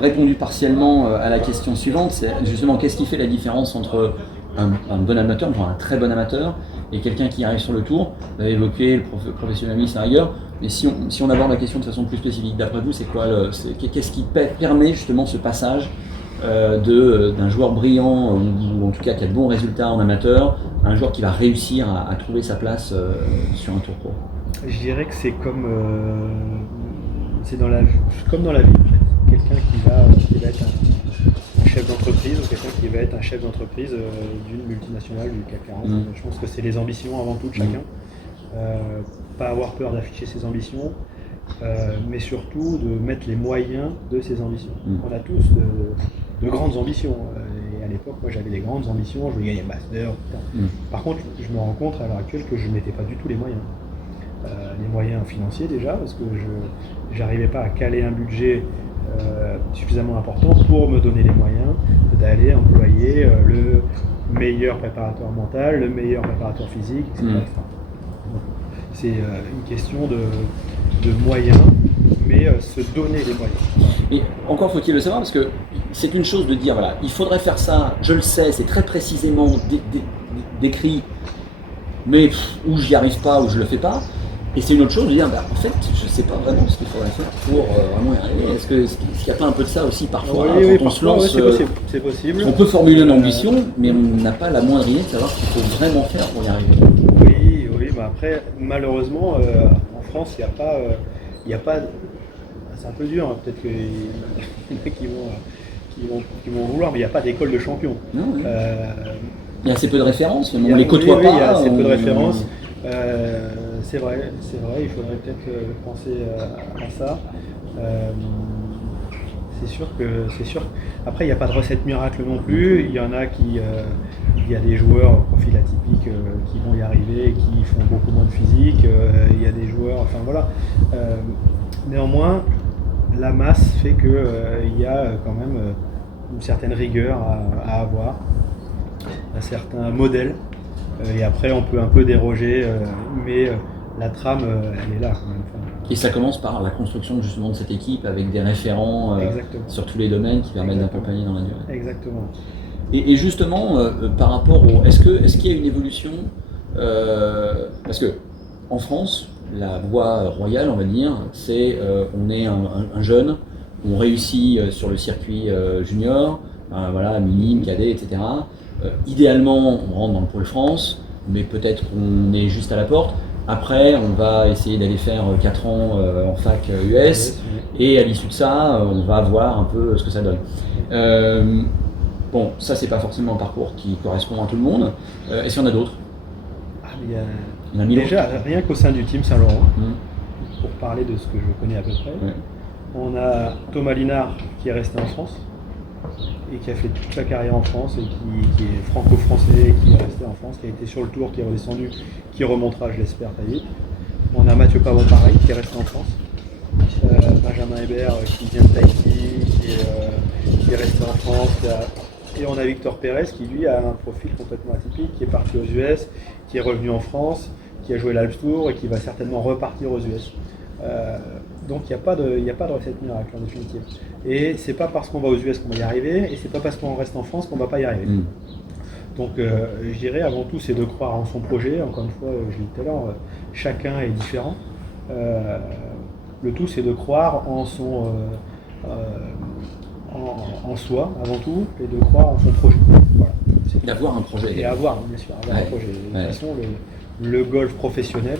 répondu partiellement à la question suivante, c'est justement qu'est-ce qui fait la différence entre un bon amateur, genre un très bon amateur, et quelqu'un qui arrive sur le tour. Vous avez évoqué le professionnalisme à rigueur, mais si on aborde la question de façon plus spécifique, d'après vous, c'est quoi qu'est-ce qui permet justement ce passage d'un joueur brillant, ou en tout cas qui a de bons résultats en amateur, à un joueur qui va réussir à trouver sa place sur un tour pro? Je dirais que c'est comme comme dans la vie, en fait. Quelqu'un qui va être un chef d'entreprise ou quelqu'un qui va être un chef d'entreprise d'une multinationale du CAC 40. Je pense que c'est les ambitions avant tout de chacun. Pas avoir peur d'afficher ses ambitions, mais surtout de mettre les moyens de ses ambitions. On a tous de grandes ambitions. Et à l'époque, moi j'avais des grandes ambitions, je voulais gagner un master. Par contre, je me rends compte à l'heure actuelle que je ne mettais pas du tout les moyens. Les moyens financiers déjà, parce que je n'arrivais pas à caler un budget suffisamment important pour me donner les moyens d'aller employer le meilleur préparateur mental, le meilleur préparateur physique, etc. Donc, c'est une question de moyens, mais se donner les moyens. Mais encore faut-il le savoir, parce que c'est une chose de dire, voilà, il faudrait faire ça, je le sais, c'est très précisément décrit, mais ou j'y arrive pas, ou je le fais pas. Et c'est une autre chose de dire, en fait, je ne sais pas vraiment ce qu'il faudrait faire pour vraiment y arriver. Est-ce qu'il n'y a pas un peu de ça aussi parfois, oui, quand on se lance, c'est possible. On peut formuler une ambition, mais on n'a pas la moindre idée de savoir ce qu'il faut vraiment faire pour y arriver. Oui, mais après, malheureusement, en France, il n'y a pas, c'est un peu dur, hein, peut-être qu'il y en a qui vont vouloir, mais il n'y a pas d'école de champion. Non, oui. Il y a assez peu de références, mais on ne les côtoie pas. Il y a assez peu de références. C'est vrai, il faudrait peut-être penser à ça. C'est sûr. Après, il n'y a pas de recette miracle non plus. Il y en a il y a des joueurs au profil atypique qui vont y arriver et qui font beaucoup moins de physique. Il y a des joueurs, enfin voilà. Néanmoins, la masse fait qu'il y a quand même une certaine rigueur à avoir, un certain modèle. Et après, on peut un peu déroger, mais la trame, elle est là quand même. Et ça commence par la construction justement de cette équipe avec des référents sur tous les domaines qui permettent d'accompagner dans la durée. Exactement. Et justement, par rapport au... Est-ce qu'il y a une évolution parce que en France, la voie royale, on va dire, c'est on est un jeune, on réussit sur le circuit junior, voilà, minime, cadet, etc. Idéalement, on rentre dans le pôle France, mais peut-être qu'on est juste à la porte. Après, on va essayer d'aller faire 4 ans en fac US, et à l'issue de ça, on va voir un peu ce que ça donne. Bon, ça, c'est pas forcément un parcours qui correspond à tout le monde. Est-ce qu'il y en a d'autres? Il y en a déjà, rien qu'au sein du Team Saint-Laurent, pour parler de ce que je connais à peu près, on a Thomas Linard qui est resté en France et qui a fait toute sa carrière en France et qui est franco-français, qui est resté en France, qui a été sur le tour, qui est redescendu, qui remontera, je l'espère, très vite. On a Mathieu Pavon pareil, qui est resté en France. Benjamin Hébert qui vient de Tahiti, qui est resté en France. Et on a Victor Pérez qui lui a un profil complètement atypique, qui est parti aux US, qui est revenu en France, qui a joué l'Alps Tour et qui va certainement repartir aux US. Donc il n'y a pas de recette miracle en définitive. Et c'est pas parce qu'on va aux US qu'on va y arriver, et c'est pas parce qu'on reste en France qu'on va pas y arriver. Donc je dirais avant tout c'est de croire en son projet. Encore une fois, je l'ai dit tout à l'heure, chacun est différent. Le tout c'est de croire en son en soi avant tout, et de croire en son projet. Voilà. D'avoir un projet. Et avoir, bien sûr, un projet. De toute façon, le golf professionnel,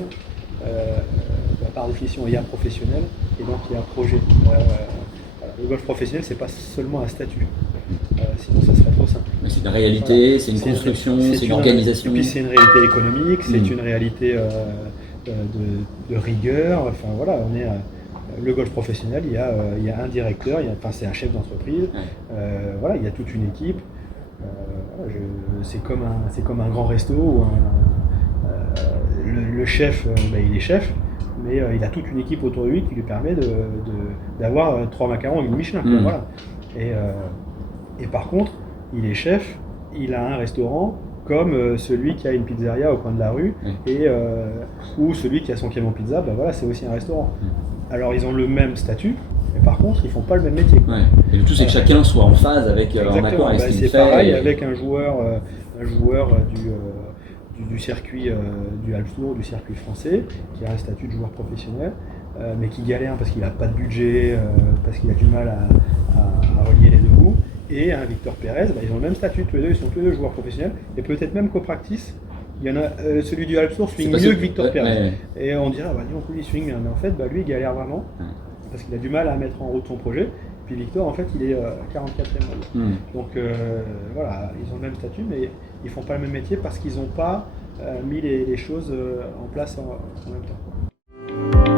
par définition, il y a professionnel, et donc il y a un projet. Le golf professionnel, c'est pas seulement un statut, sinon ça serait trop simple. Mais c'est une réalité, c'est une construction, c'est une organisation. Et puis c'est une réalité économique, c'est une réalité de rigueur. Enfin voilà, on est le golf professionnel, il y a un directeur, c'est un chef d'entreprise. Voilà, il y a toute une équipe. C'est comme un grand resto où le chef, il est chef, mais il a toute une équipe autour de lui qui lui permet d'avoir 3 macarons et une Michelin. Voilà. Et par contre, il est chef, il a un restaurant comme celui qui a une pizzeria au coin de la rue, ou celui qui a son camion pizza, voilà, c'est aussi un restaurant. Alors ils ont le même statut, Mais par contre, ils font pas le même métier. Ouais. Et le tout, c'est que chacun soit en phase avec, en accord avec ce qu'il fait. C'est pareil avec un joueur du circuit du Alps Tour, du circuit français, qui a un statut de joueur professionnel, mais qui galère parce qu'il n'a pas de budget, parce qu'il a du mal à relier les deux bouts. Et un Victor Pérez, ils ont le même statut, tous les deux, ils sont tous les deux joueurs professionnels, et peut-être même qu'au practice, il y en a, celui du Alps Tour swing mieux que Victor Pérez. Et on dirait, lui il swing bien, mais en fait, lui il galère vraiment, parce qu'il a du mal à mettre en route son projet. Puis Victor, en fait, il est 44e monde. Donc voilà, ils ont le même statut, mais ils font pas le même métier parce qu'ils n'ont pas mis les choses en place en même temps.